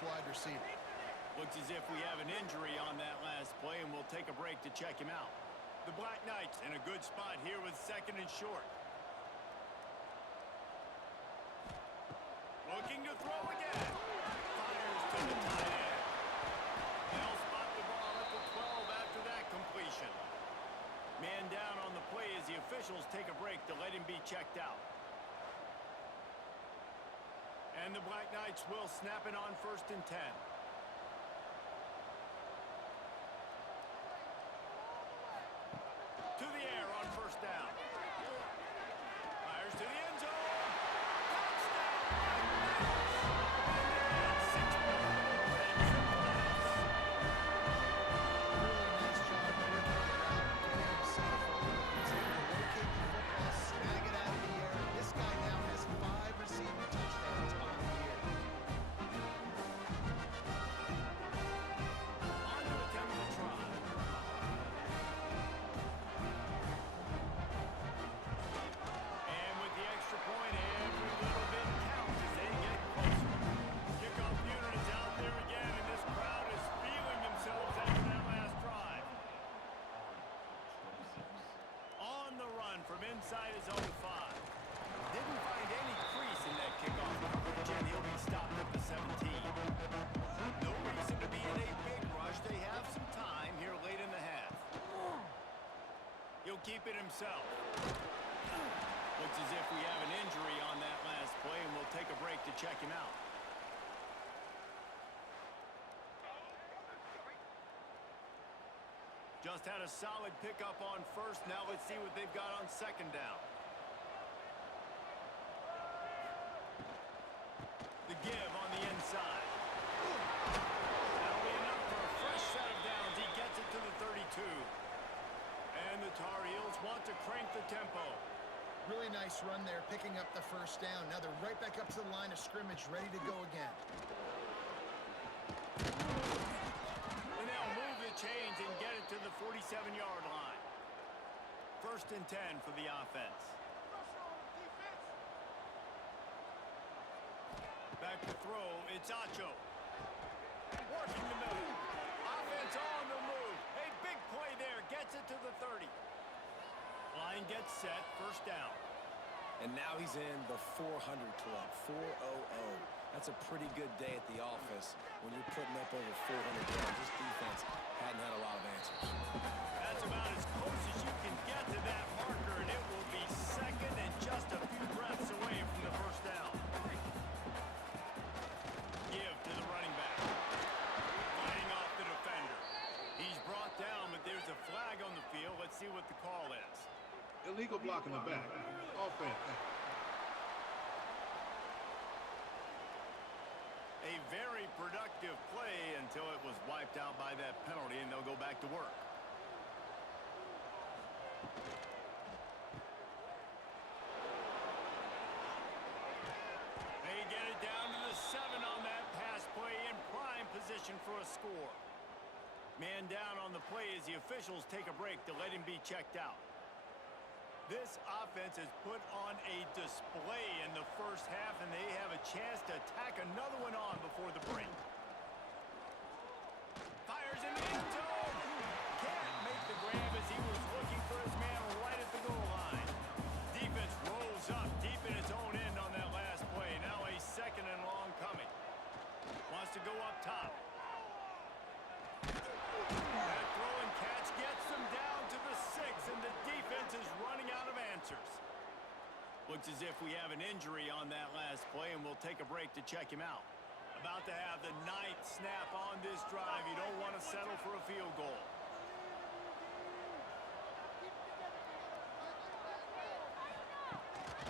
this wide receiver. Looks as if we have an injury on that last play, and we'll take a break to check him out. The Black Knights in a good spot here with 2nd and short. Looking to throw again. Fires to the tight end. They'll spot the ball at the 12 after that completion. Man down on the play as the officials take a break to let him be checked out. And the Black Knights will snap it on 1st and 10. To the air on 1st down. Fires to the end zone. From inside his own 5. Didn't find any crease in that kickoff coverage, and he'll be stopped at the 17. No reason to be in a big rush. They have some time here late in the half. He'll keep it himself. Looks as if we have an injury on that last play, and we'll take a break to check him out. Just had a solid pickup on 1st. Now let's see what they've got on 2nd down. The give on the inside. That'll be enough for a fresh set of downs. He gets it to the 32. And the Tar Heels want to crank the tempo. Really nice run there, picking up the 1st down. Now they're right back up to the line of scrimmage, ready to go again. Change and get it to the 47-yard line. 1st and 10 for the offense. Back to throw, it's Acho. Working the middle. Offense on the move. A big play there, gets it to the 30. Line gets set, 1st down. And now he's in the 400 club, 400. That's a pretty good day at the office when you're putting up over 400 yards. This defense hadn't had a lot of answers. That's about as close as you can get to that marker, and it will be 2nd and just a few breaths away from the 1st down. Give to the running back. Fighting off the defender. He's brought down, but there's a flag on the field. Let's see what the call is. Illegal block in the back. Offense. A very productive play until it was wiped out by that penalty, and they'll go back to work. They get it down to the 7 on that pass play, in prime position for a score. Man down on the play as the officials take a break to let him be checked out. This offense has put on a display in the 1st half, and they have a chance to tack another one on before the break. Fires in the end zone. Can't make the grab as he was looking for his man right at the goal line. Defense rolls up deep in its own end on that last play. Now a 2nd and long coming. Wants to go up top. That throw and catch gets them down to the 6, and the defense is running out of answers. Looks as if we have an injury on that last play, and we'll take a break to check him out. About to have the 9th snap on this drive. You don't want to settle for a field goal.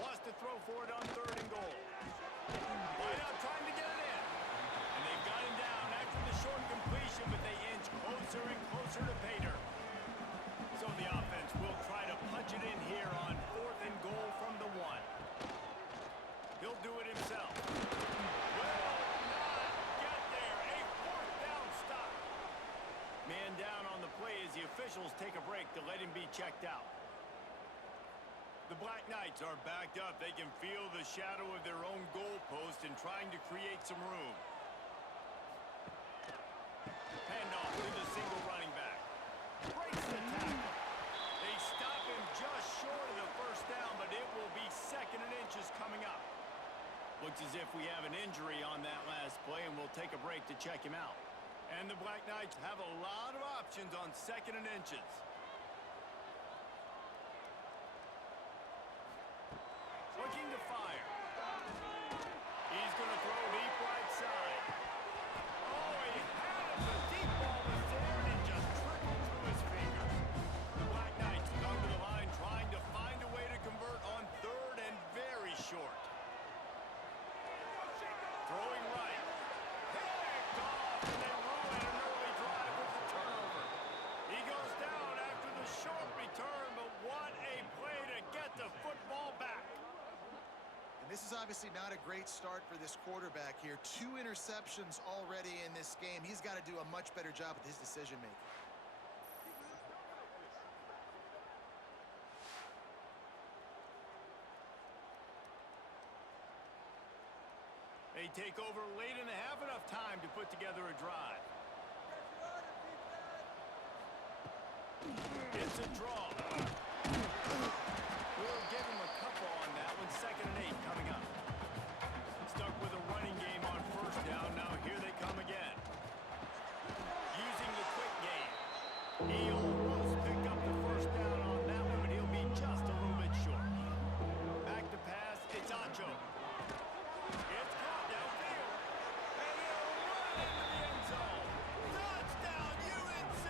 Wants to throw for it on 3rd and goal. Right out trying to get it in. And they've got him down after the short completion, but they inch closer and closer to pay dirt. So the offense will try to punch it in here on 4th and goal from the 1. He'll do it himself. Will not get there. A 4th down stop. Man down on the play as the officials take a break to let him be checked out. The Black Knights are backed up. They can feel the shadow of their own goalpost and trying to create some room. an injury on that last play, and we'll take a break to check him out. And the Black Knights have a lot of options on 2nd and inches. Looking to fire. He's going to throw deep right side. Oh, he had it. The deep ball was there, and it just trickled through his fingers. The Black Knights come to the line trying to find a way to convert on 3rd and very short. Throwing right. Picked off, and they ruin an early drive with the turnover. He goes down after the short return, but what a play to get the football back. And this is obviously not a great start for this quarterback here. 2 interceptions already in this game. He's got to do a much better job with his decision-making. They take over late in the half, enough time to put together a drive. It's a draw. We'll give him a couple on that one. 2nd and 8 coming up. Stuck with a running game on 1st down. Now here they come again. Using the quick game. He almost picked up the 1st down on that one, but he'll be just a little bit short. Back to pass. It's Acho. It's caught downfield. And he'll run into the end zone. Touchdown, UNC!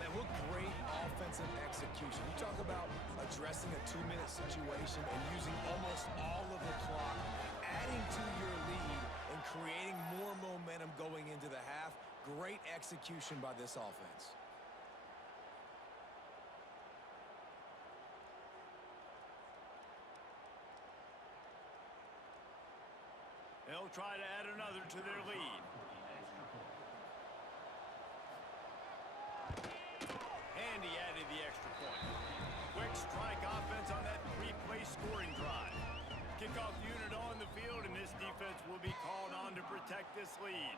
Man, what great offensive execution. You talk about addressing a 2-minute situation and using almost all of the clock, adding to your lead and creating more momentum going into the half. Great execution by this offense. They'll try to add another to their lead. And he added the extra point. Quick strike offense on that 3-play scoring drive. Kickoff unit on the field, and this defense will be called on to protect this lead.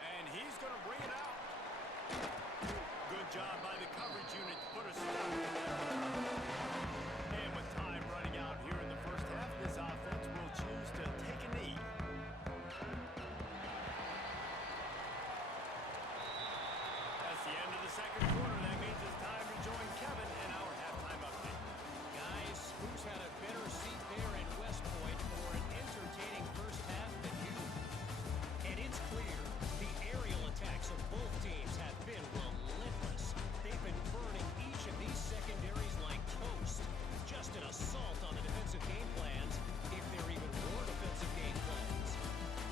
And he's going to bring it out. Good job by the coverage unit to put a stop to that. And with time running out here in the 1st half, this offense will choose to take a knee. That's the end of the 2nd quarter. That means it's time to join Kevin in our halftime update. Guys, who's had a better seat there in West Point for an entertaining 1st half than you? And it's clear, the aerial attacks of both teams have been relentless. They've been burning each of these secondaries like toast. Just an assault on the defensive game plans, if there even were defensive game plans.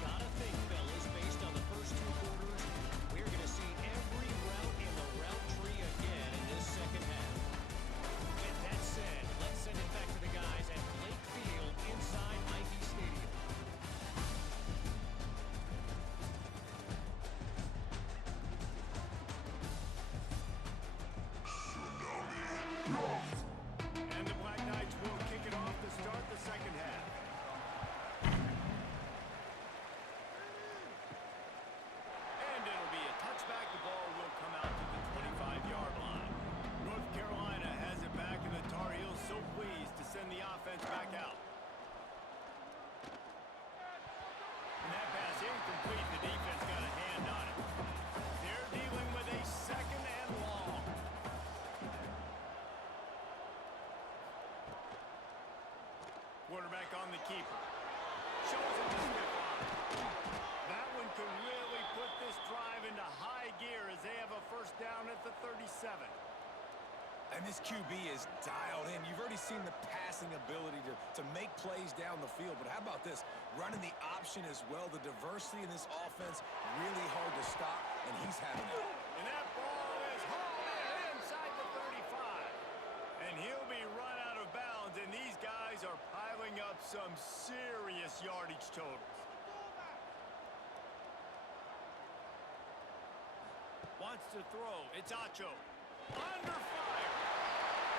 Gotta think, fellas, based on the first 2 quarters, we're gonna see every route in the route tree again in this 2nd half. With that said, let's send it back to the guys at Lake Field inside Nike Stadium. And the Black Knights will kick it off to start the 2nd half. And it'll be a touchback. The ball will come out to the 25-yard line. North Carolina has it back, and the Tar Heels so pleased to send the offense back out. And that pass incomplete. The defense got a hand on it. They're dealing with a 2nd and long. Quarterback on the keeper. Shows him the stiff arm. That one could really put this drive into high gear as they have a 1st down at the 37. And this QB is dialed in. You've already seen the passing ability to make plays down the field. But how about this? Running the option as well. The diversity in this offense, really hard to stop, and he's having it. And that ball is hauled in inside the 35. And he'll be run out of bounds, and these guys are piling up some serious yardage totals. Wants to throw. It's Acho. Under fire.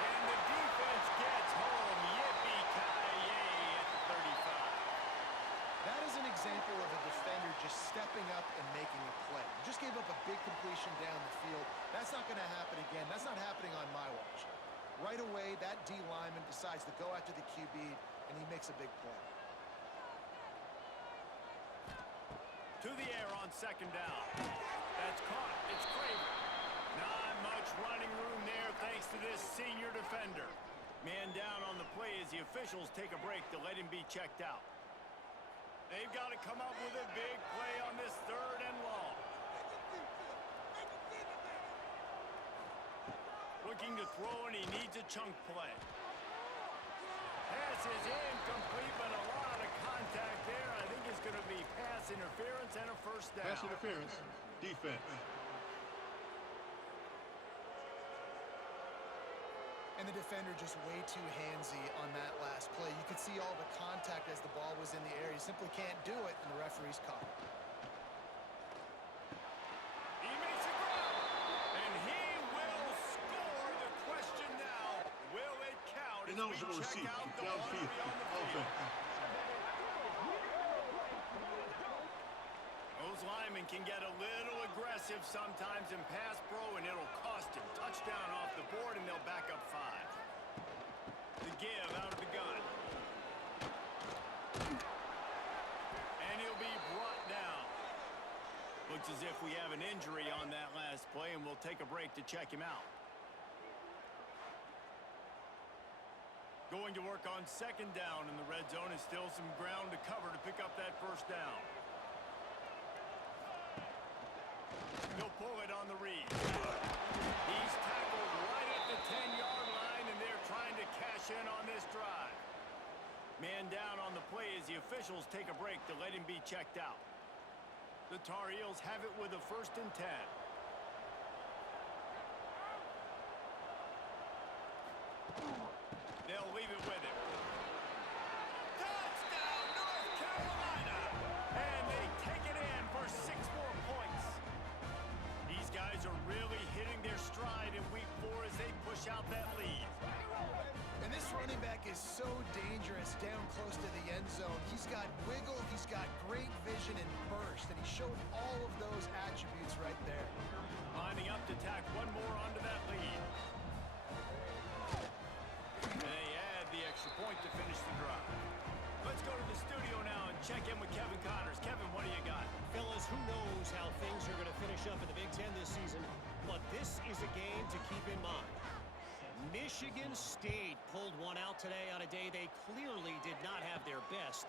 And the defense gets home. Yippee-ki-yay at the 35. That is an example of a defender just stepping up and making a play. You just gave up a big completion down the field. That's not going to happen again. That's not happening on my watch. Right away, that D lineman decides to go after the QB and he makes a big play. To the air on second down. That's caught. It's Craven. Not much running room there thanks to this senior defender. Man down on the play as the officials take a break to let him be checked out. They've got to come up with a big play on this third and long. Looking to throw, and he needs a chunk play. Pass is incomplete, but a lot of contact there. I think it's going to be pass interference and a first down. Pass interference. Defense. And the defender just way too handsy on that last play. You could see all the contact as the ball was in the air. You simply can't do it, and the referee's caught. He makes a grab, and he will score. The question now, will it count as we Ineligible check receipt. out the Downfield. laundry on the field? Offense. Those linemen can get a little aggressive sometimes in pass pro, and it'll cost him. Touchdown off the board, and they'll back up 5. The give out of the gun. And he'll be brought down. Looks as if we have an injury on that last play, and we'll take a break to check him out. Going to work on second down in the red zone, and still some ground to cover to pick up that first down. He'll pull it on the read. He's tackled right at the 10-yard line, and they're trying to cash in on this drive. Man down on the play as the officials take a break to let him be checked out. The Tar Heels have it with a 1st and 10. They'll leave it with him. Touchdown, North Carolina! And they take it in for 6 more points. These guys are really hitting their stride in week 4 as they push out that lead. And this running back is so dangerous down close to the end zone. He's got wiggle, he's got great vision and burst, and he showed all of those attributes right there. Lining up to tack one more onto that lead. And they add the extra point to finish the drive. Let's go to the studio now and check in with Kevin Connors. Kevin, what do you got? Fellas, who knows how things are going to finish up in the Big Ten this season, but this is a game to keep in mind. Michigan State pulled one out today on a day they clearly did not have their best,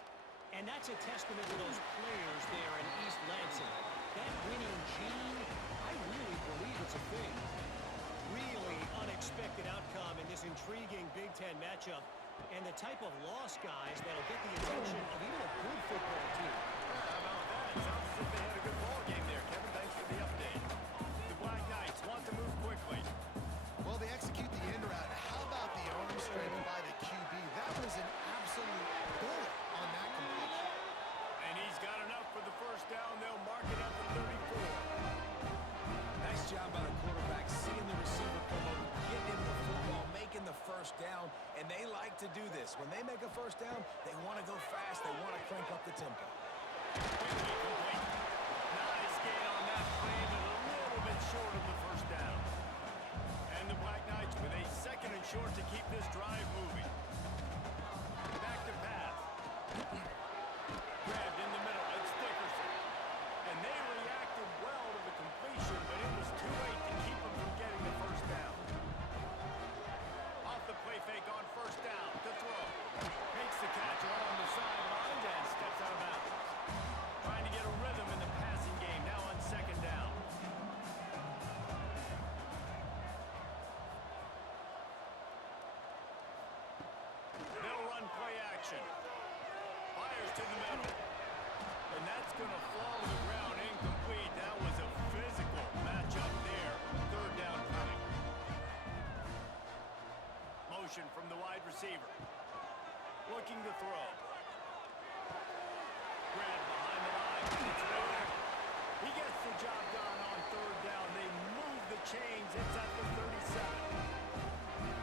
and that's a testament to those players there in East Lansing. That winning gene, I really believe it's a thing. Really unexpected outcome in this intriguing Big Ten matchup, and the type of loss, guys, that'll get the attention of even a good football team. How about that? Sounds as if they had a good ball game there, Kevin. Thanks for the update. The Black Knights want to move quickly. Well, they execute the end route. How about the arm strength by the QB? That was an absolute bullet on that completion. And he's got enough for the first down. They'll mark it at the 34. Nice job by the quarterback, seeing the receiver come over, getting him the football, making the first down, and they like to do this. When they make a first down, they want to go fast, they want to crank up the tempo. Quickly complete. Nice gain on that play, but a little bit short of the first down. And the Black Knights with a 2nd and short to keep this drive moving. Back to pass. Grabbed in the middle. It's Dickerson. And they reacted well to the completion, but it was too late to keep them from getting the first down. Off the play fake on first down to throw. Makes the catch along the sidelines and steps out of bounds. Trying to get a rhythm in the passing game now on 2nd down. They'll run play action. Fires to the middle. And that's going to fall to the ground incomplete. That was a physical matchup there. 3rd down coming. Motion from the wide receiver. Looking to throw. Grab behind the line. It's there. He gets the job done on 3rd down. They move the chains. It's at the 37.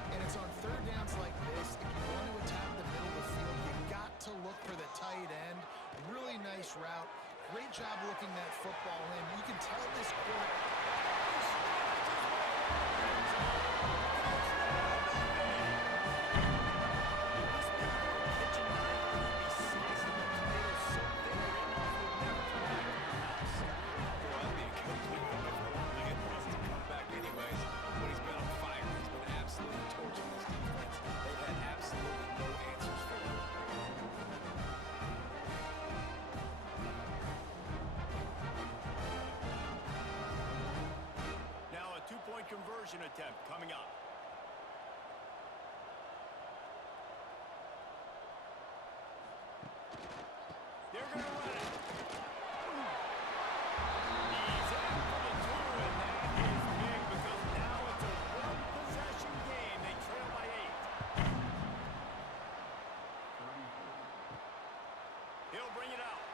And it's on 3rd downs like this. If you want to attack the middle of the field, you got to look for the tight end. Really nice route. Great job looking that football in. You can tell this quarterback. conversion attempt coming up. They're going to run it. He's in for the two, and that is big because now it's a one-possession game. They trail by 8. He'll bring it out.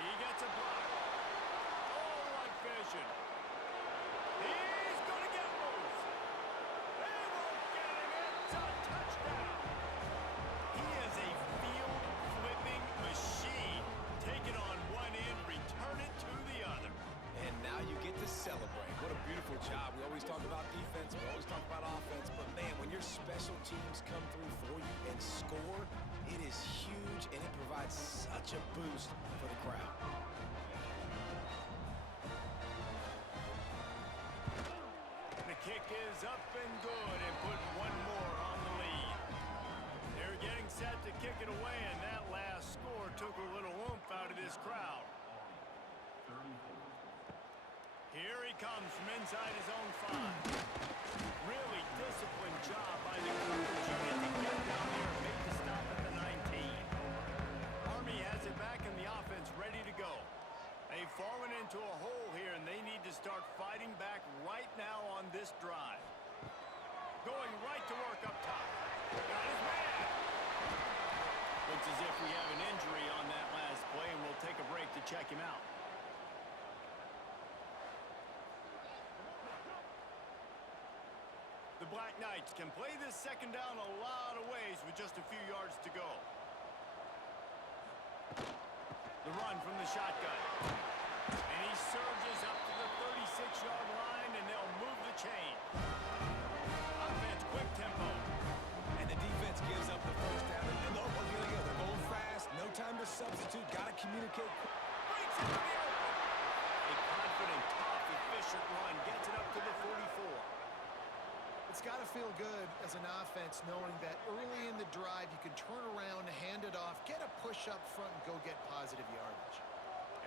He gets a block. Oh, what vision. He's going to get loose. They won't get him. It's a touchdown. He is a field-flipping machine. Take it on one end, return it to the other. And now you get to celebrate. What a beautiful job. We always talk about defense, we always talk about offense, but man, when your special teams come through for you and score, it is huge and it provides such a boost for the crowd. The kick is up and good and put one more on the lead. They're getting set to kick it away, and that last score took a little oomph out of this crowd. Here he comes from inside his own 5. Really disciplined job by the coverage unit to get down there and make the stop at the 19. Army has it back in the offense ready to go. They've fallen into a hole here, and they need to start fighting back right now on this drive. Going right to work up top. Got his man. Looks as if we have an injury on that last play, and we'll take a break to check him out. The Black Knights can play this second down a lot of ways with just a few yards to go. The run from the shotgun. And he surges up to the 36-yard line, and they'll move the chain. Offense, quick tempo. And the defense gives up the first down. And oh, here they go. They're going fast. No time to substitute. Got to communicate. Breaks into the open. A confident, tough, efficient run gets it up to the 44. It's got to feel good as an offense knowing that early in the drive you can turn around, hand it off, get a push up front, and go get positive yardage.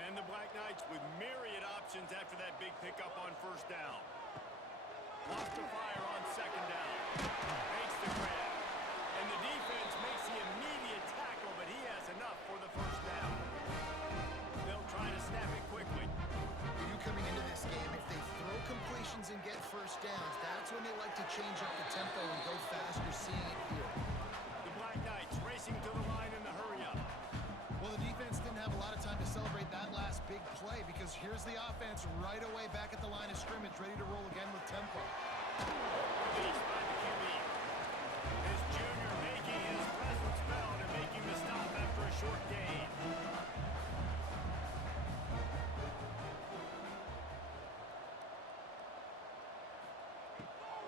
And the Black Knights with myriad options after that big pickup on first down. Lost to fire on second down. Makes the grab. And the defense makes the immediate tackle, but he has enough for the first down. They'll try to snap it quickly. You coming into this game, if they throw completions and get first downs, that's when they like to change up the tempo and go fast. You're seeing it here. The Black Knights racing to the line in the hurry-up. Well, the defense didn't have a lot of time to celebrate that last big play because here's the offense right away back at the line of scrimmage, ready to roll again with tempo. Released by the QB. This junior making his presence felt and making the stop after a short gain.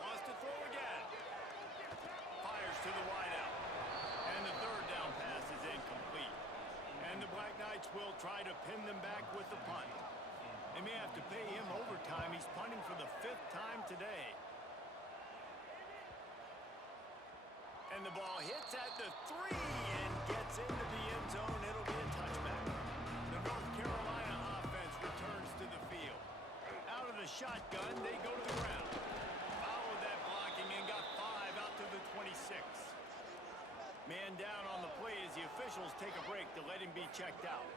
Wants to throw again. Fires to the wideout. And the third down pass is incomplete. And the Black Knights will try to pin them back with the punt. They may have to pay him overtime. He's punting for the 5th time today. And the ball hits at the 3 and gets into the end zone. It'll be a touchback. The North Carolina offense returns to the field. Out of the shotgun, they go to the ground. Followed that blocking and got 5 out to the 26. Man down on the play as the officials take a break to let him be checked out.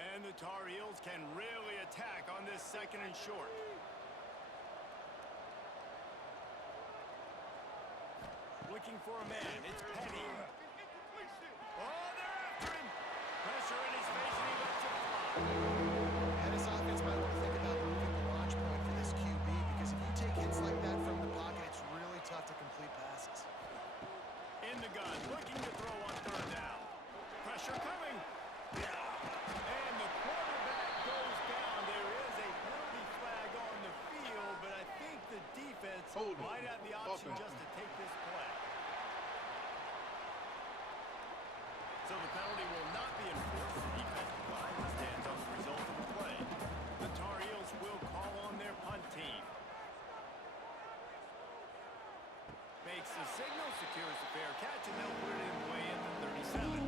And the Tar Heels can really attack on this second and short. Looking for a man. It's Petty. Oh, they're after him. Pressure in his face, and he lets it fly. And this offense might want to think about moving the launch point for this QB because if you take hits like that from the pocket, it's really tough to complete passes. In the gun, looking to throw on third down. Pressure coming. And the quarterback goes down. There is a penalty flag on the field, but I think the defense might have the option just to take this play. So the penalty will not be enforced. The defensive line stands on the result of the play. The Tar Heels will call on their punt team. Makes the signal, secures the fair catch, and they'll put it in play at the 37.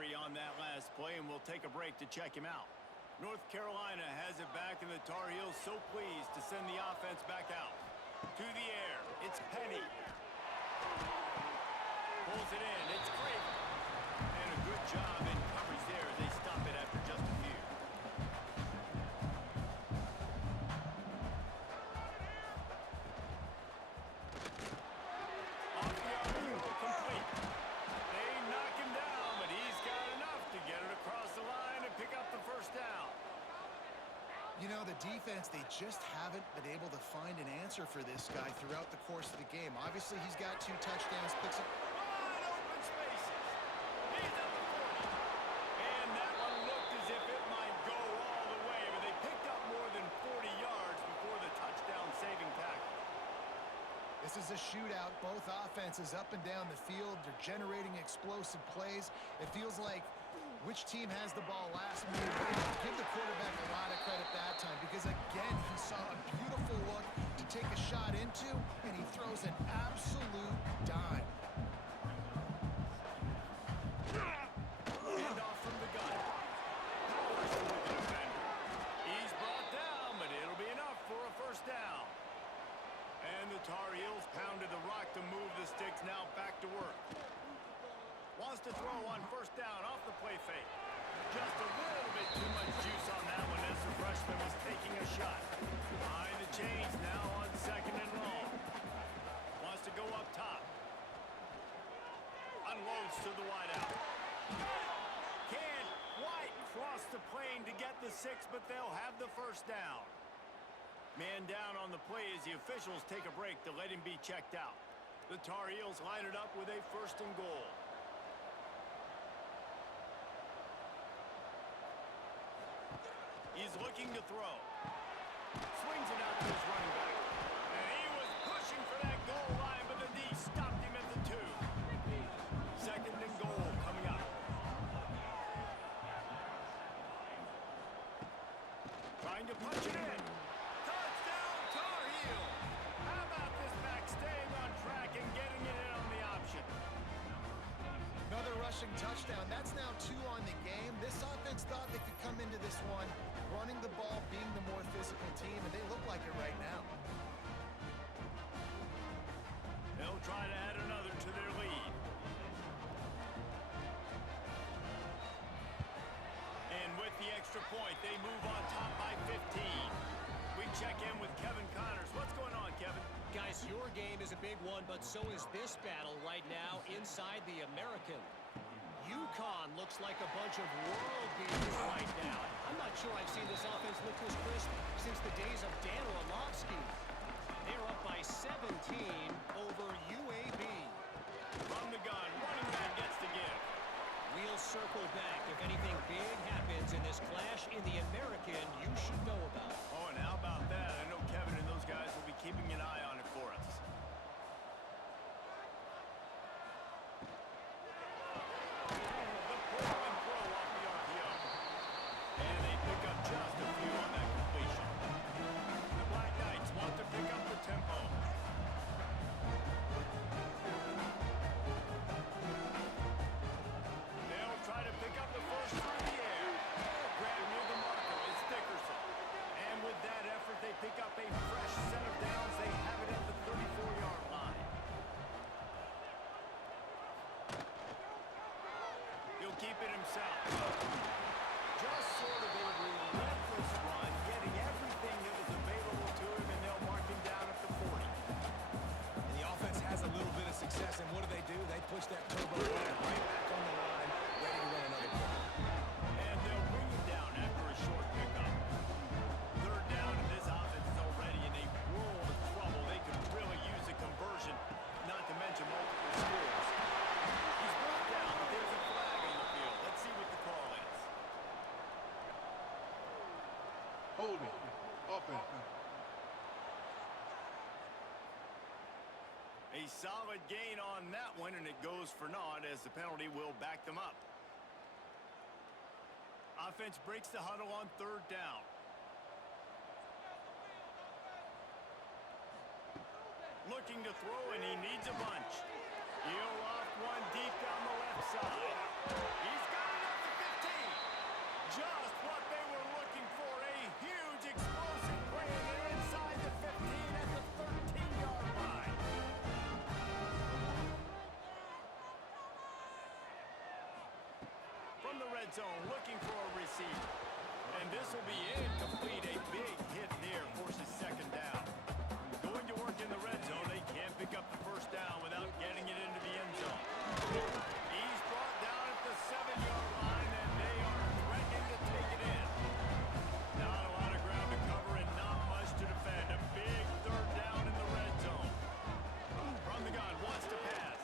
injury on that last play, and we'll take a break to check him out. North Carolina has it back, and the Tar Heels so pleased to send the offense back out. To the air, it's Penny. Pulls it in, it's Craven. And a good job in coverage there. They stop it after just a few. Off the RPO, complete. They knock him down, but he's got enough to get it across the line and pick up the first down. You know, the defense, they just haven't been able to find an answer for this guy throughout the course of the game. Obviously, he's got 2 touchdowns, picks up... Wide open spaces. He's at the 40. And that one looked as if it might go all the way, but they picked up more than 40 yards before the touchdown-saving tackle. This is a shootout. Both offenses up and down the field. They're generating explosive plays. It feels like which team has the ball last move. Give the quarterback a lot of credit that time because, again, he saw a beautiful look to take a shot into, and he throws an absolute dime. Handoff from the gun. Powers to the defender. He's brought down, but it'll be enough for a first down. And the Tar Heels pounded the rock to move the sticks, now back to work. Wants to throw on first down off the play fake. Just a little bit too much juice on that one as the freshman was taking a shot. Behind the chains now on 2nd and long. Wants to go up top. Unloads to the wideout. Can't quite cross the plane to get the 6, but they'll have the first down. Man down on the play as the officials take a break to let him be checked out. The Tar Heels line it up with a 1st and goal. He's looking to throw. Swings it out to his running back. And he was pushing for that goal line, but the D stopped him at the 2. 2nd and goal coming up. Trying to punch it in. Touchdown, Tar Heels. How about this back staying on track and getting it in on the option? Another rushing touchdown. That's now 2 on the game. This offense thought they could come into this one running the ball, being the more physical team, and they look like it right now. They'll try to add another to their lead. And with the extra point, they move on top by 15. We check in with Kevin Connors. What's going on, Kevin? Guys, your game is a big one, but so is this battle right now inside the American. UConn looks like a bunch of world beaters right now. I'm not sure I've seen this offense look this crisp since the days of Dan Orlovsky. They're up by 17 over UAB. From the gun, running back gets the give. We'll circle back if anything big happens in this clash in the American you should know about. Oh, and how about that? I know Kevin and those guys will be keeping an eye on it for us. The pull and throw off the RPO. And they pick up just a few on that completion. The Black Knights want to pick up the tempo. They'll try to pick up the first through the air. Grabbing near the marker is Dickerson. And with that effort, they pick up a fresh set of downs. They have it at the 34-yard line. He'll keep it himself. Just sort of a relentless run, getting everything that was available to him, and they'll mark him down at the 40. And the offense has a little bit of success, and what do? They push that turbo line right back on the line, ready to run another play. And they'll bring him down after a short pickup. 3rd down, and this offense is already in a world of trouble. They could really use a conversion, not to mention multiple scores. He's brought down, but there's a flag on the field. Let's see what the call is. Holding. Offense. A solid gain on that one, and it goes for naught as the penalty will back them up. Offense breaks the huddle on 3rd down. Looking to throw, and he needs a bunch. He'll off one deep down the left side. He's got the red zone looking for a receiver. And this will be incomplete. A big hit there forces second down. Going to work in the red zone. They can't pick up the first down without getting it into the end zone. He's brought down at the 7-yard line, and they are threatening to take it in. Not a lot of ground to cover and not much to defend. A big third down in the red zone. From the gun, wants to pass.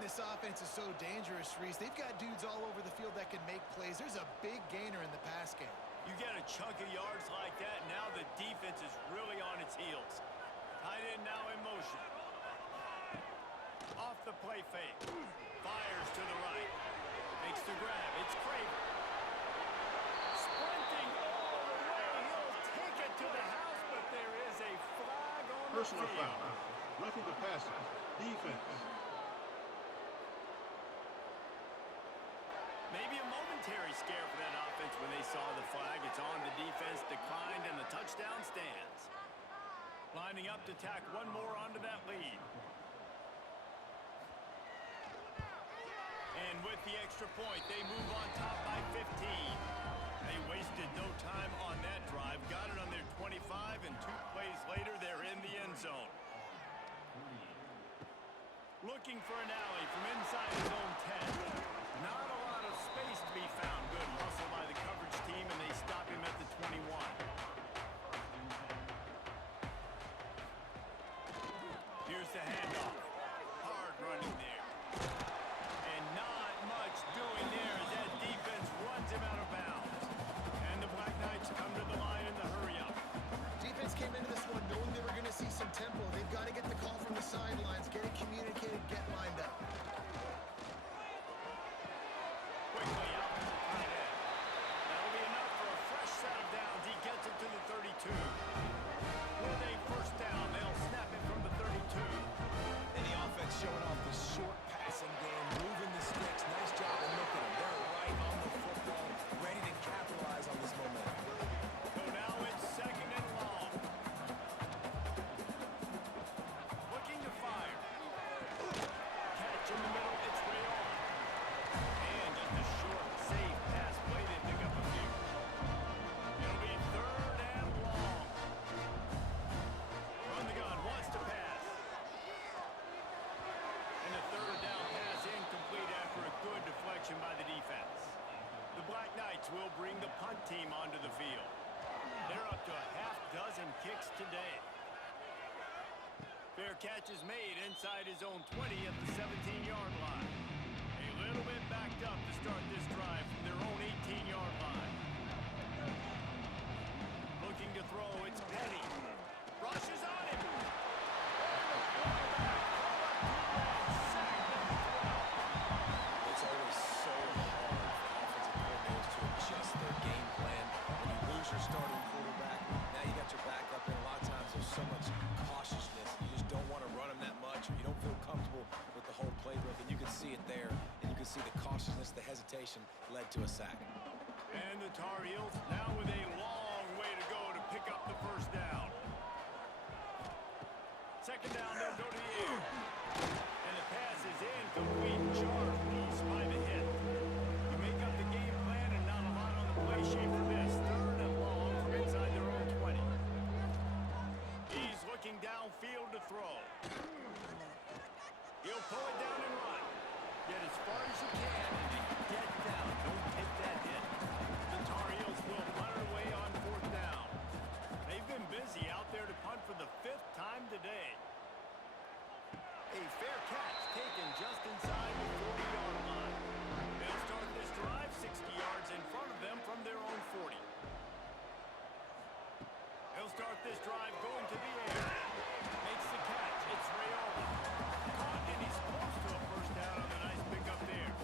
This offense is so dangerous, Reese. They've got dudes all over the field that can make plays. There's a big gainer in the pass game. You get a chunk of yards like that, now the defense is really on its heels. Tight end now in motion. Off the play fake. Fires to the right. Makes the grab. It's Craven. Sprinting all the way. He'll take it to the house, but there is a flag on the Personal field. foul. Roughing the passer. Defense. Maybe a momentary scare for that offense when they saw the flag. It's on. The defense declined, and the touchdown stands. Lining up to tack one more onto that lead. And with the extra point, they move on top by 15. They wasted no time on that drive. Got it on their 25, and 2 plays later, they're in the end zone. Looking for an alley from inside his own 10. Not a lot of space to be found. Good hustle by the coverage team, and they stop him at the 21. Here's the handoff. Hard running there. And not much doing there as that defense runs him out of bounds. And the Black Knights come to the line in the hurry-up. Defense came into this one knowing they were going to see some tempo. They've got to get the call from the sidelines, get it communicated, get lined up. Quickly out to the tight end. That'll be enough for a fresh set of downs. He gets it to the 32. With a first down, they'll snap it from the 32. And the offense showing off the short passing game, moving the sticks. Nice job, and look at them. They're right on the football, ready to capitalize on this momentum. So now it's second and long. Looking to fire. Catch in the middle, it's way on. And just a short, safe pass play. They pick up a few. It'll be third and long. Run the gun, wants to pass. And the third down pass incomplete after a good deflection by the defense. The Black Knights will bring the punt team onto the field. They're up to a half-dozen kicks today. Fair catch is made inside his own 20 at the 17-yard line. A little bit backed up to start this drive from their own 18-yard line. Looking to throw, it's Petty. Rushes on him. It's always so hard for offensive coordinators to adjust their game plan. When you lose your starting quarterback, now you got your backup, and a lot of times there's so much cautiousness. You just don't want to run them that much, or you don't feel comfortable with the whole playbook, and you can see it there, and you can see the cautiousness, the hesitation led to a sack. And the Tar Heels now with a long way to go to pick up the first down. Second down, they'll go to the air. And the pass is incomplete. Charged loose by the hit. You make up the game plan and not a lot on the play sheet for this. Third and long from inside their own 20. He's looking downfield to throw. He'll pull it down and run. just inside the 40-yard line. They'll start this drive 60 yards in front of them from their own 40. He'll start this drive going to the air. Makes the catch. It's Raiola. Caught, and he's close to a first down on the nice pickup there.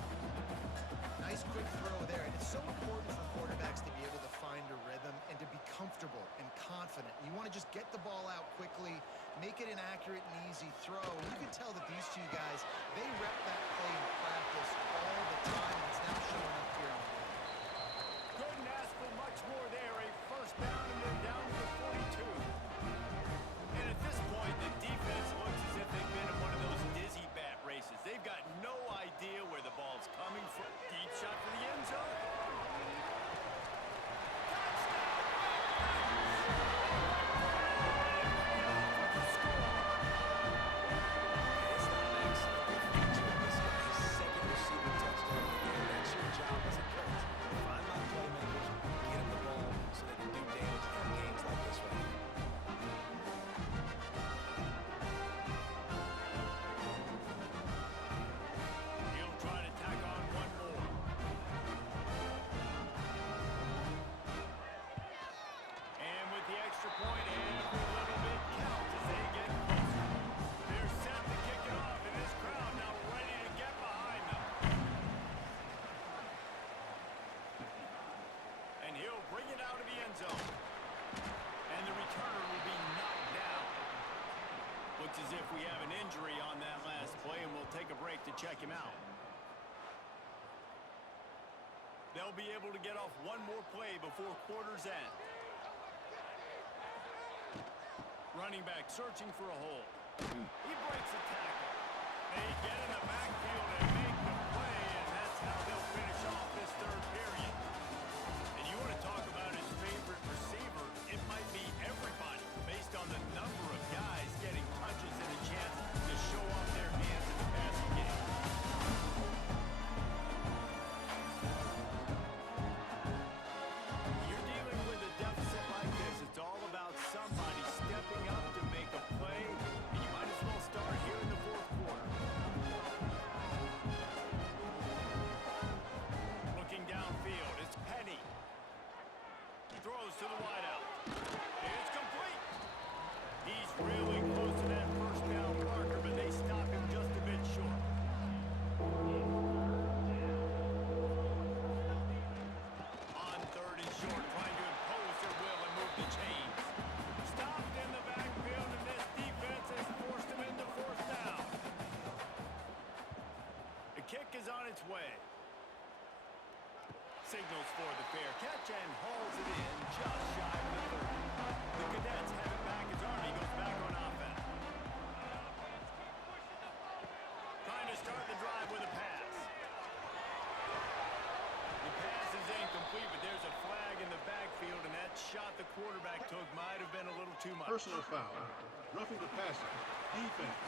Nice quick throw there, and it's so important for quarterbacks to be able to find a rhythm and to be comfortable and confident. You want to just get the ball out quickly, make it an accurate and easy throw. And you can tell that these two guys, they rep that play in practice all the time, and it's now showing up here on the game. Couldn't ask for much more there. A first down, and they're down to the 42. And at this point, the defense looks as if they've been in one of those dizzy bat races. They've got no idea where the ball's coming from. Deep shot for the end zone. He'll try to tack on one more. And with the extra point, every little bit counts as they get closer. They're set to kick it off, and this crowd now ready to get behind them. And he'll bring it out of the end zone. And the returner will be knocked down. Looks as if we have an injury on that last play, and we'll take a break to check him out. They'll be able to get off one more play before quarter's end. Running back searching for a hole. He breaks a tackle. They get in the backfield and make the play, and that's how they'll finish off this third period. And you want to talk about his favorite receiver, it might be everybody based on the number of guys getting touches and a chance to show off their hands in the passing game. You're dealing with a deficit like this. It's all about somebody stepping up to make a play, and you might as well start here in the fourth quarter. Looking downfield, it's Penny. Throws to the wideout. It's complete. He's really close to that first down marker, but they stop him just a bit short. On third and short, trying to impose their will and move the chains. Stopped in the backfield, and this defense has forced him into fourth down. The kick is on its way. Signals for the fair catch and hauls it in just shy of the 30. The Cadets have it back as Army goes back on offense. Trying to start the drive with a pass. The pass is incomplete, but there's a flag in the backfield, and that shot the quarterback took might have been a little too much. Personal foul. Roughing the passer. Defense.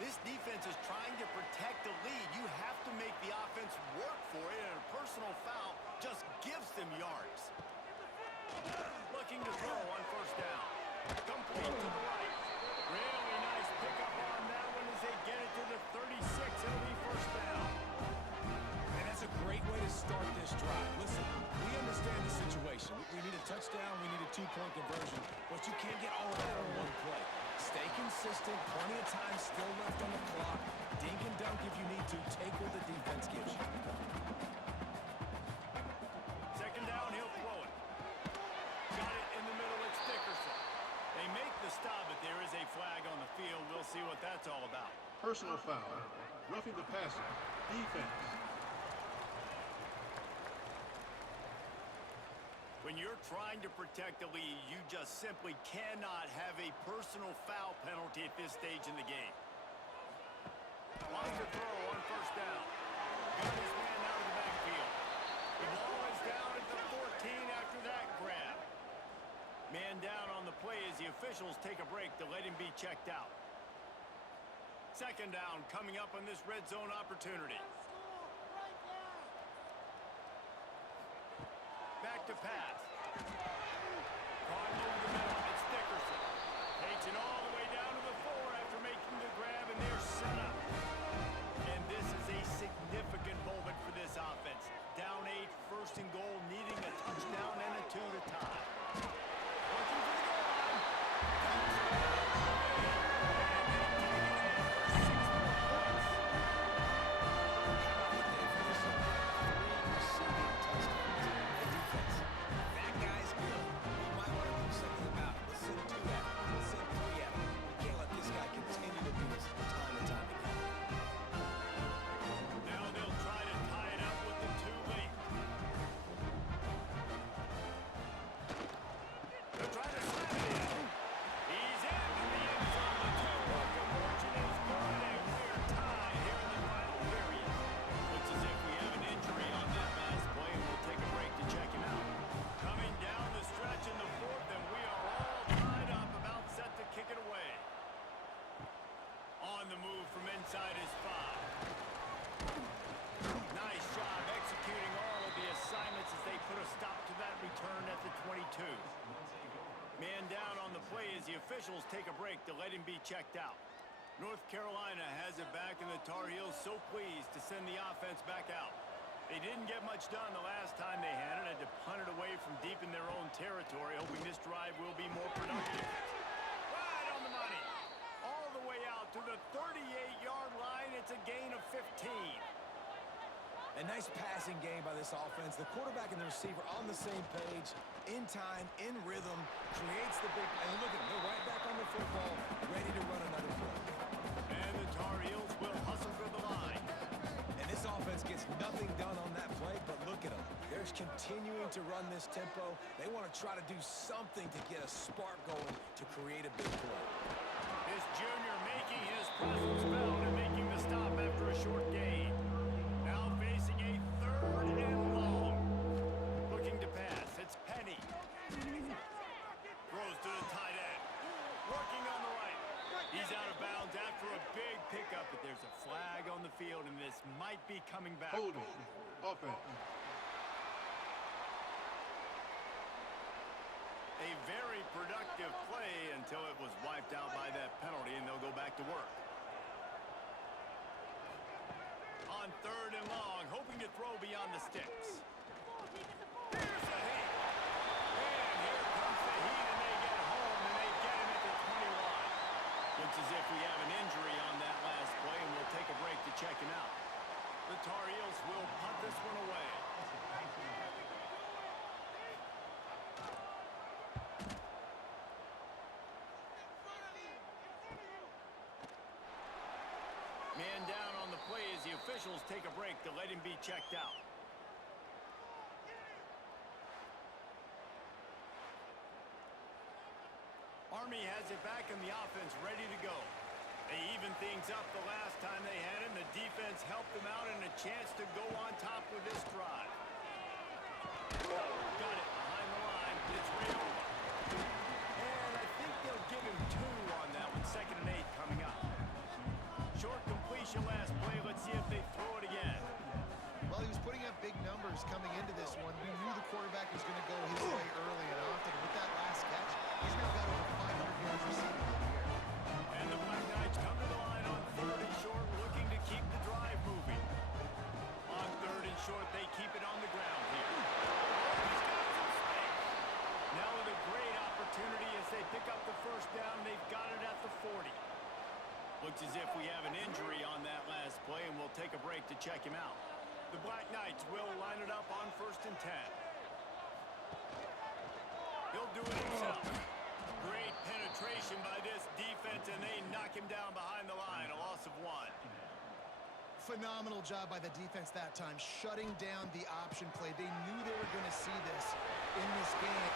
This defense is trying to protect the lead. You have to make the offense work for it, and a personal foul just gives them yards. Looking to throw on first down. Complete to the right. Really nice pickup on that one as they get it to the 36. It'll be first down. And that's a great way to start this drive. Listen, we understand the situation. We need a touchdown, we need a two-point conversion, but you can't get all of that on one play. Stay consistent, plenty of time still left on the clock. Dink and dunk if you need to. Take what the defense gives you. Second down, he'll throw it. Got it in the middle, it's Dickerson. They make the stop, but there is a flag on the field. We'll see what that's all about. Personal foul. Roughing the passer. Defense. When you're trying to protect the lead, you just simply cannot have a personal foul penalty at this stage in the game. Wants to throw on first down. Got his man out of the backfield. The ball is down at the 14 after that grab. Man down on the play as the officials take a break to let him be checked out. Second down coming up on this red zone opportunity. Back to pass. Caught over the middle. It's Dickerson. Takes it all the way down to the on the move from inside his 5. Nice job executing all of the assignments as they put a stop to that return at the 22. Man down on the play as the officials take a break to let him be checked out. North Carolina has it back, and the Tar Heels so pleased to send the offense back out. They didn't get much done the last time they had it, to punt it away from deep in their own territory, hoping this drive will be more productive. Right on the money. All the way out to the 38-yard line. It's a gain of 15. A nice passing game by this offense. The quarterback and the receiver on the same page, in time, in rhythm, creates the big play. And look at them, they're right back on the football, ready to run another play. And the Tar Heels will hustle for the line. And this offense gets nothing done on that play, but look at them. They're continuing to run this tempo. They want to try to do something to get a spark going to create a big play. This junior making his presence felt and making the stop after a short gain. Now facing a 3rd and long. Looking to pass. It's Penny. Throws to the tight end. Working on the right. He's out of bounds after a big pickup, but there's a flag on the field, and this might be coming back. Holding. Offense. A very productive play until it was wiped out by that penalty, and they'll go back to work. On 3rd and long, hoping to throw beyond the sticks. Here's the heat. And here comes the heat, and they get home, and they get him at the 21. Looks as if we have an injury on that last play, and we'll take a break to check him out. The Tar Heels will punt this one away. Man down on the play as the officials take a break to let him be checked out. Army has it back in the offense, ready to go. They evened things up the last time they had him. The defense helped them out, and a chance to go on top with this drive. Got it behind the line. It's Rayola. And I think they'll give him 2 on that one. 2nd and 8 coming up. Short completion last play. Let's see if they throw it again. Well, he was putting up big numbers coming into this one. We knew the quarterback was going to go his way early and often. With that last catch, he's now got over 500 yards receiving on the year. And the Black Knights come to the line on 3rd and short, looking to keep the drive moving. On 3rd and short, they keep it on the ground here. He's got some space. Now with a great opportunity as they pick up the 1st down. They've got it at the 40. Looks as if we have an injury on that last play, and we'll take a break to check him out. The Black Knights will line it up on 1st and 10. He'll do it himself. Great penetration by this defense, and they knock him down behind the line, a loss of 1. Phenomenal job by the defense that time, shutting down the option play. They knew they were going to see this in this game.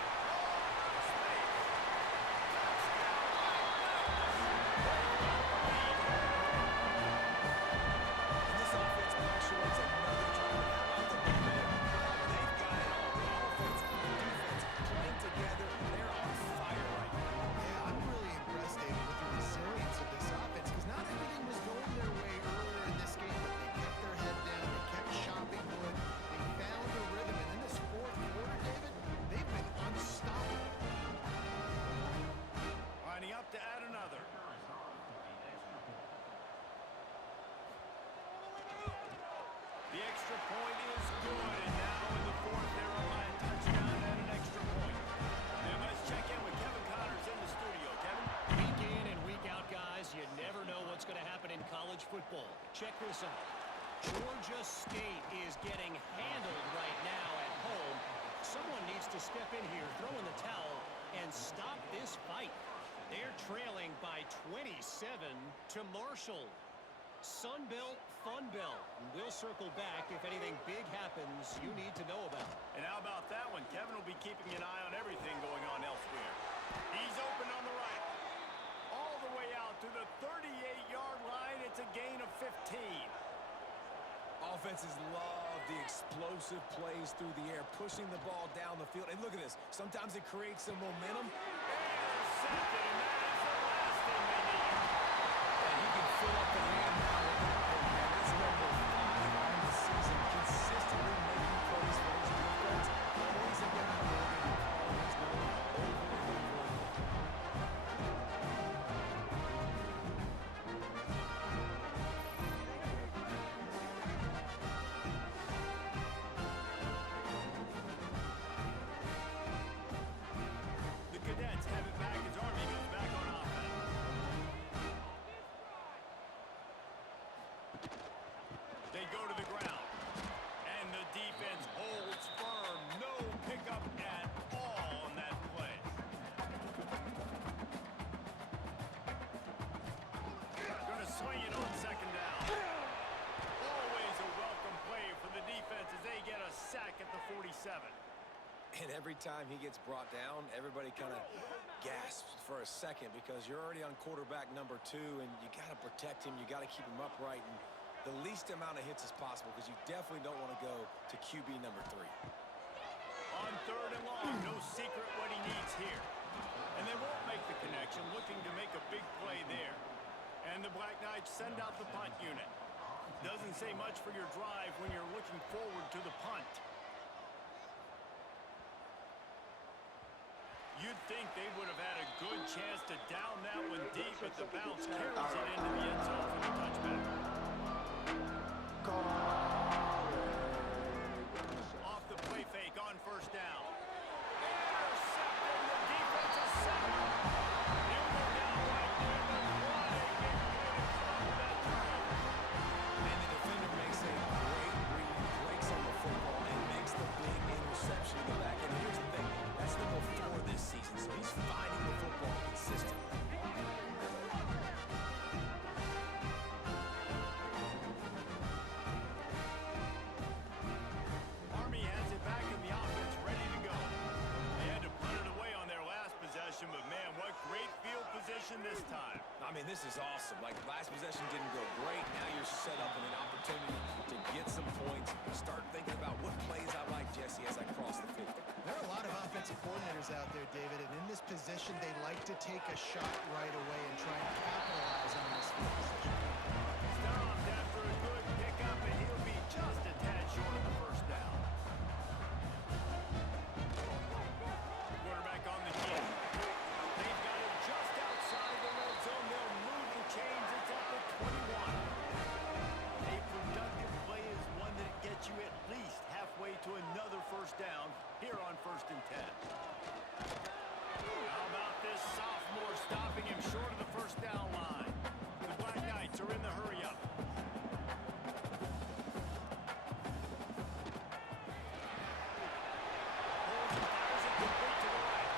Football. Check this out. Georgia State is getting handled right now at home. Someone needs to step in here, throw in the towel, and stop this fight. They're trailing by 27 to Marshall. Sunbelt, Funbelt. We'll circle back if anything big happens you need to know about. And how about that one? Kevin will be keeping an eye on everything going on elsewhere. He's open on the right. All the way out to the 38-yard line. It's a gain of 15. Offenses love the explosive plays through the air, pushing the ball down the field. And look at this. Sometimes it creates some momentum. Intercepted, and that is the last thing they need. And he can fill up every time he gets brought down, everybody kind of gasps for a second because you're already on quarterback number 2, and you got to protect him. You got to keep him upright and the least amount of hits as possible because you definitely don't want to go to QB number 3. On 3rd and long, no secret what he needs here. And they won't make the connection, looking to make a big play there. And the Black Knights send out the punt unit. Doesn't say much for your drive when you're looking forward to the punt. You'd think they would have had a good chance to down that one deep, but the bounce carries it into the end zone for the touchback. Off the play fake on 1st down. Intercepted. The defense is set. He'll go down right there. And the defender makes a great read, breaks on the football, and makes the big interception in the back. And here's the thing, that's number 4 this season, so he's finding the football consistently. Army has it back in the offense, ready to go. They had to put it away on their last possession, but man, what great field position this time. I mean, this is awesome. Like, last possession didn't go great. Now you're set up in an opportunity to get some points. Start thinking about what plays I like, Jesse, as I cross the 50. There are a lot of offensive coordinators out there, David, and in this position, they like to take a shot right away and try and capitalize on this field position. Stopped after a good pickup, and he'll be just a tad short of the 1st down. Quarterback on the kick. They've got it just outside the red zone. They'll move the chains. It's at the 21. A productive play is one that gets you at least halfway to another 1st down here on 1st and 10. How about this sophomore stopping him short of the 1st down line? The Black Knights are in the hurry up. Holds and fires it complete to the right.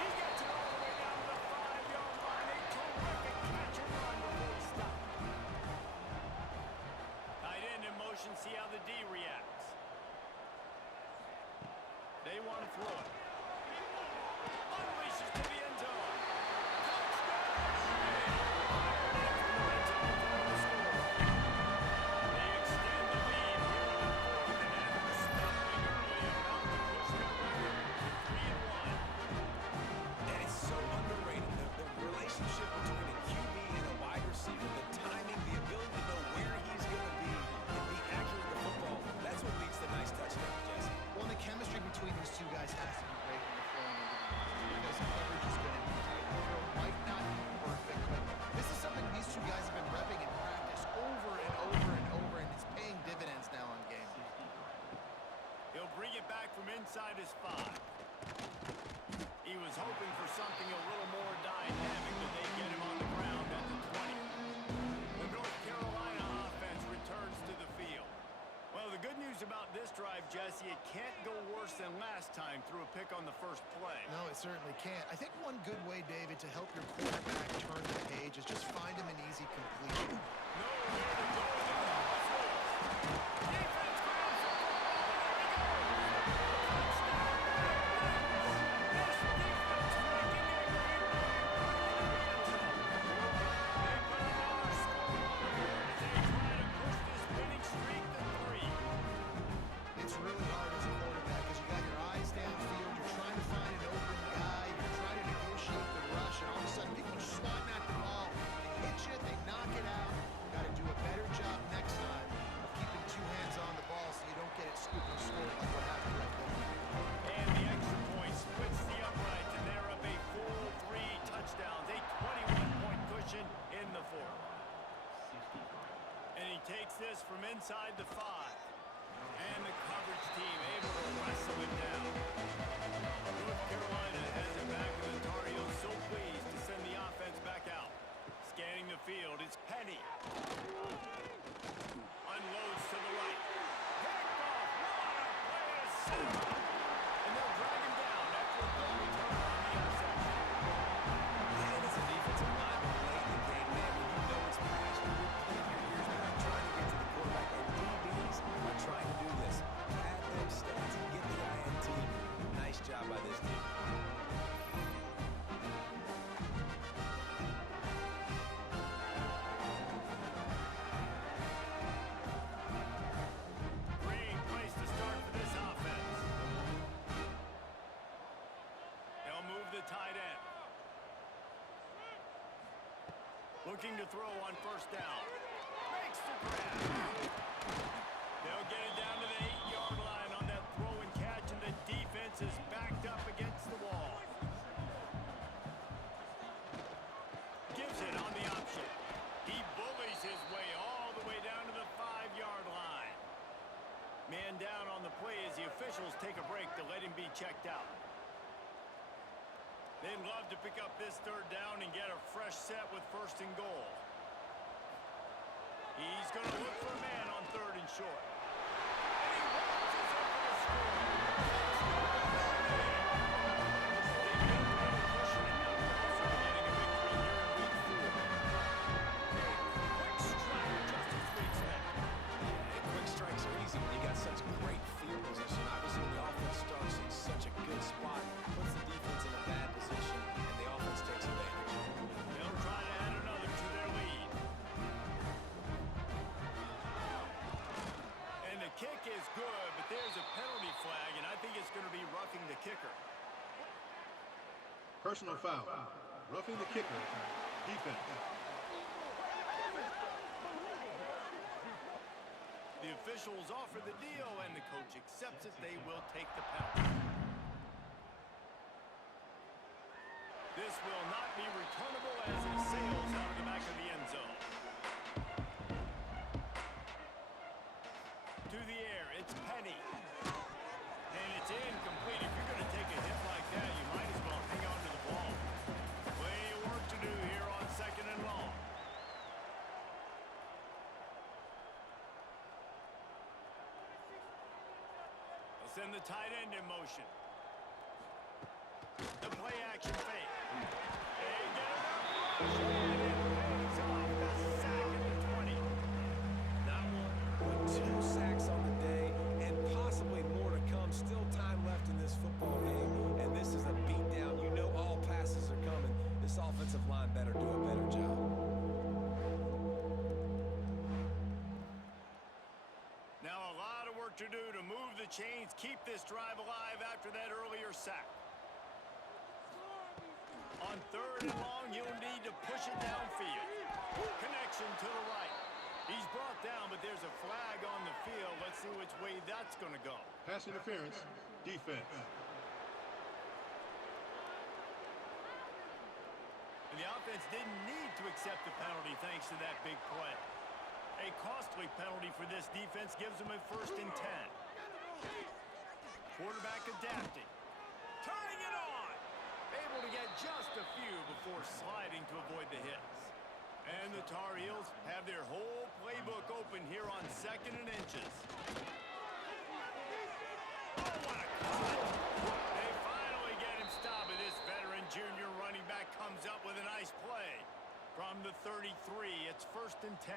He gets it all the way down to the 5-yard line. A terrific catch and run before he stopped. Tight end in motion, see how the D reacts. They want to throw it. Unleashes to the end zone. Touchdown! Fired in from the red zone for the score. They extend the lead here in the 4th, and after stopping early, about to push their record to 3-1. And it's so underrated, the relationship between a QB and a wide receiver, the timing, the ability to know where he's going to be and be accurate with the football. That's what leads to nice touchdowns, Jesse. Well, the chemistry between these two guys has to be great when they're flowing into the offense because the coverage is going to be tight. The throw might not be perfect, but this is something these two guys have been repping in practice over and over and over, and it's paying dividends now on game. He'll bring it back from inside his 5. He was hoping for something a little more dynamic, but they get him on the ground at the 20. The North Carolina offense returns to the field. Well, the good news about this drive, Jesse, it can't go worse than last time through a pick on the 1st play. No, it certainly can't. I think one good way, David, to help your quarterback turn the page is just find him an easy completion. Nowhere to go in the crossroads. Defense grabs the football. There he goes. Touchdown, Black Knights. This defense making every play right into the end zone. They put another score on the board as they try to push this winning streak to 3. It's really hard as a quarterback because you got your eyes downfield, you're trying to find an open guy, you're trying to negotiate the rush, and all of a sudden people are swatting at the ball. They hit you, they knock it out. Got to do a better job next time of keeping 2 hands on the ball so you don't get it scooped and scored like what happened right there. And the extra point splits the uprights, and they're up a full 3 touchdowns, a 21-point cushion in the 4th. And he takes this from inside the 5. And the coverage team able to wrestle it down. North Carolina has it back, and the Tar Heels so pleased to send the offense back out. Scanning the field, it's Penny. Unloads to the right. Picked off. What a play to center. And they'll drag him down after a good return on the interception. And as a defensive lineman late in the game, man, when you know it's passion, you're putting your ears back, trying to get to the quarterback, and DBs are trying to do this. Pad them stats and get the INT. Nice job Looking to throw on first down. Makes the grab. They'll get it down to the 8-yard line on that throw and catch, and the defense is backed up against the wall. Gives it on the option. He bullies his way all the way down to the 5-yard line. Man down on the play as the officials take a break to let him be checked out. They'd love to pick up this third down and get a fresh set with first and goal. He's going to look for a man on third and short. And he launches in for the score. Quick strikes are easy when you got such great field position. Obviously, when the offense starts in such a good spot, puts the defense in a bad position, and the offense takes advantage. They'll try to add another to their lead. And the kick is good, but there's a penalty flag, and I think it's going to be roughing the kicker. Personal foul. Roughing the kicker. Defense. The officials offer the deal, and the coach accepts it. They will take the penalty. This will not be returnable as it sails out of the back of the end zone. To the air, it's Penny. And it's incomplete. If you're going to take a hit like that, you might as well hang on to the ball. Plenty of work to do here on second and long. They'll send the tight end in motion. The play action fake. They get it up. And it pays off. The sack at the 20. Not one, but 2 sacks on the day, and possibly more to come. Still time left in this football game, and this is a beatdown. You know all passes are coming. This offensive line better do a better job. Now a lot of work to do to move the chains, keep this drive alive after that earlier sack. On third and long, you'll need to push it downfield. Connection to the right. He's brought down, but there's a flag on the field. Let's see which way that's going to go. Pass interference. Defense. And the offense didn't need to accept the penalty thanks to that big play. A costly penalty for this defense gives them a first and 10. Quarterback adapting. Turning it on. Able to get just a few before sliding to avoid the hits. And the Tar Heels have their whole playbook open here on second and inches. Oh, what a cut. They finally get him stopped, and this veteran junior running back comes up with a nice play. From the 33, it's first and 10.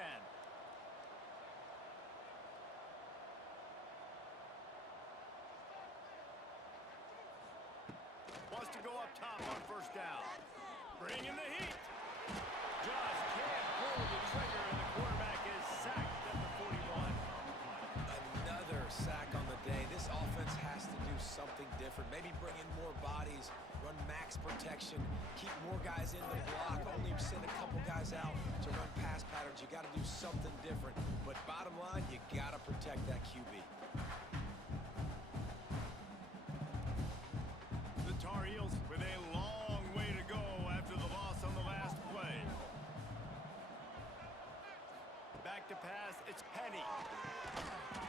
Wants to go up top on first down. Bringing the heat. Just can't pull the trigger, and the quarterback is sacked at the 41. Another sack on the day. This offense has to do something different. Maybe bring in more bodies, run max protection, keep more guys in the block, only send a couple guys out to run pass patterns. You got to do something different. But bottom line, you got to protect that QB. The Tar Heels with a long way to go after the loss on the last play. Back to pass, it's Penny.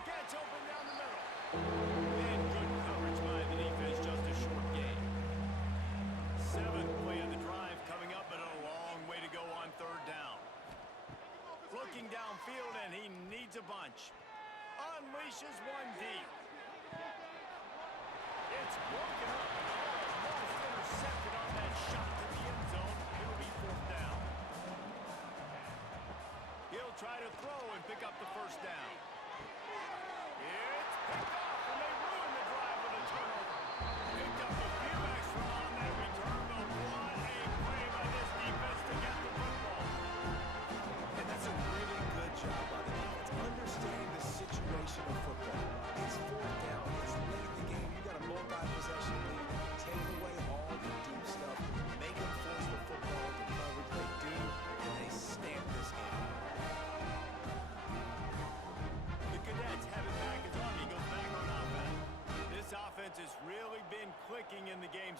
Gets open down the middle. And good coverage by the defense, just a short gain. 7th play of the drive coming up, but a long way to go on third down. Looking downfield, and he needs a bunch. Unleashes one deep. It's broken up. Almost intercepted on that shot to the end zone. It'll be 4th down. He'll try to throw and pick up the first down. It's picked off, and they ruin the drive with a turnover. Picked up a few extra on that return, but what a play by this defense to get the football. And that's a really good job by the defense, understanding the situation of football. It's 4th down. It's late in the game. You got a multi-possession lead. Take away all the deep stuff. Make them force the football into coverage. They do, and they stay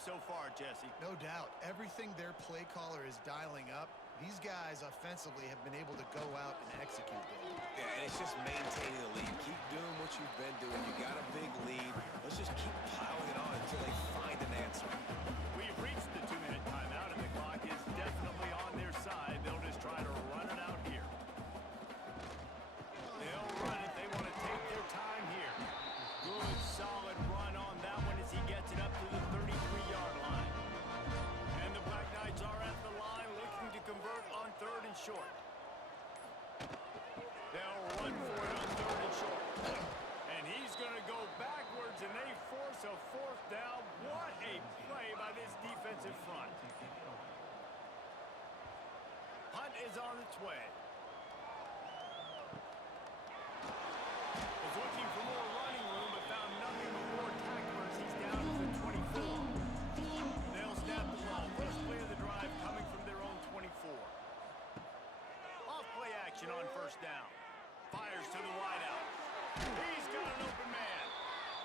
so far, Jesse. No doubt. Everything their play caller is dialing up, these guys offensively have been able to go out and execute that. Yeah, and it's just maintaining the lead. Keep doing what you've been doing. You got a big lead. Let's just keep piling it on until they find an answer. We've reached the 2-minute timeout, and the clock is definitely on their side. They'll just try to run it out here. They'll run it. They want to take their time here. Good, solid run on that one as he gets it up to the 33-yard line. And the Black Knights are at the line looking to convert on 3rd and short. They'll run for it on 3rd and short. And he's going to go backwards, and they force a 4th down. What a play by this defensive front. Hunt is on its way. Was looking for more running room, but found nothing but more tacklers. He's down to the 24. They'll snap the ball. First play of the drive coming from their own 24. Off play action on 1st down. Fires to the wideout. He's got an open man.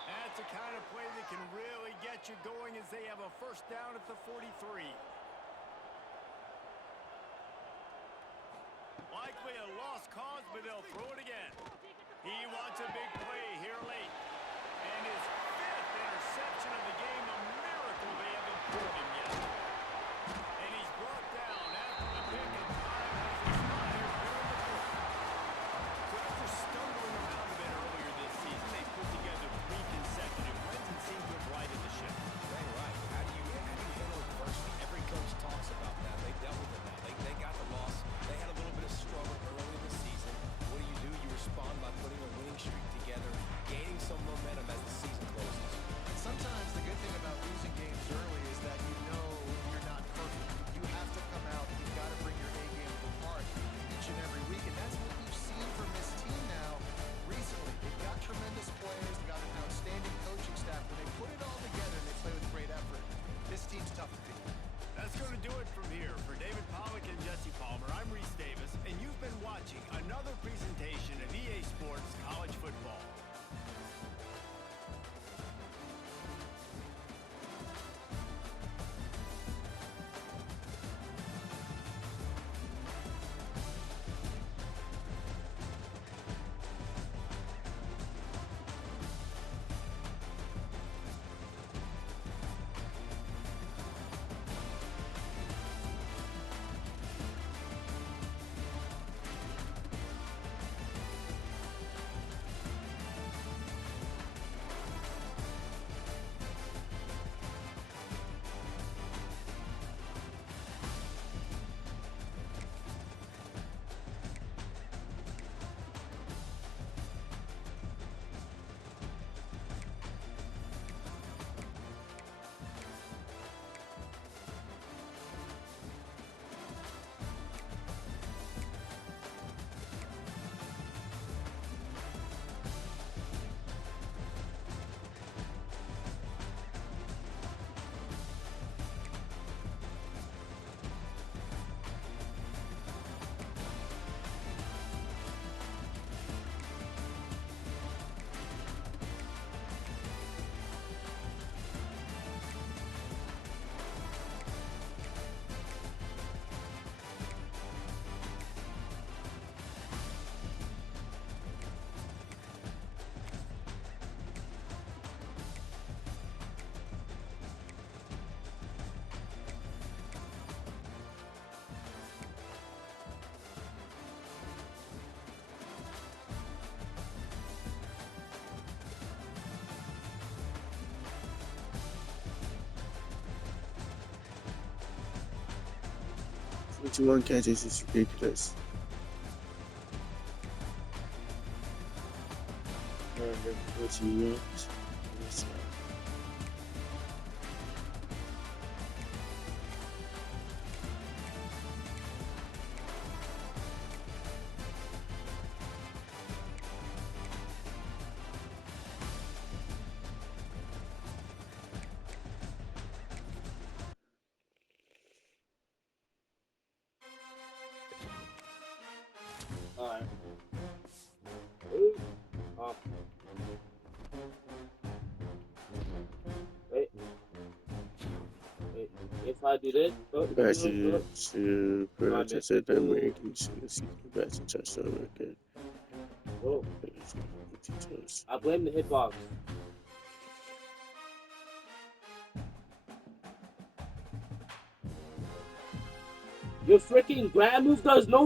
That's the kind of play that can really get you going as they have a 1st down at the 43. Likely a lost cause, but they'll throw it again. He wants a big play here late. And his 5th interception of the game, a miracle they haven't pulled him yet. And he's brought down after the pick, and time has expired here in the 4th. So after stumbling around a bit earlier this season, they put together 3 consecutive wins and seem to have righted the ship. Dang right. How do you handle adversity? Every coach talks about that. They dealt with it now. They got the loss. They had a little bit of struggle early in the season. What do? You respond by putting a winning streak together, gaining some momentum as the season closes. And sometimes the good thing about losing games early is that you know you're not perfect. You have to come out, you've got to bring your A game to the park each and every week, and that's what we've seen from this team now recently. They've got tremendous players, they've got an outstanding coaching staff. When they put it all together and they play with great effort, this team's tough to beat. That's going to do it from here. For David Pollack and Jesse Palmer, I'm Reese Davis, and you've been watching another presentation of EA Sports College Football. One catches is ridiculous. 140 yards. Alright. Ooh. Up. Wait. I do this. Oh, Back to Peralta said that man can see back to touchdown record. Oh, I blame the hitbox. Your freaking grab move does no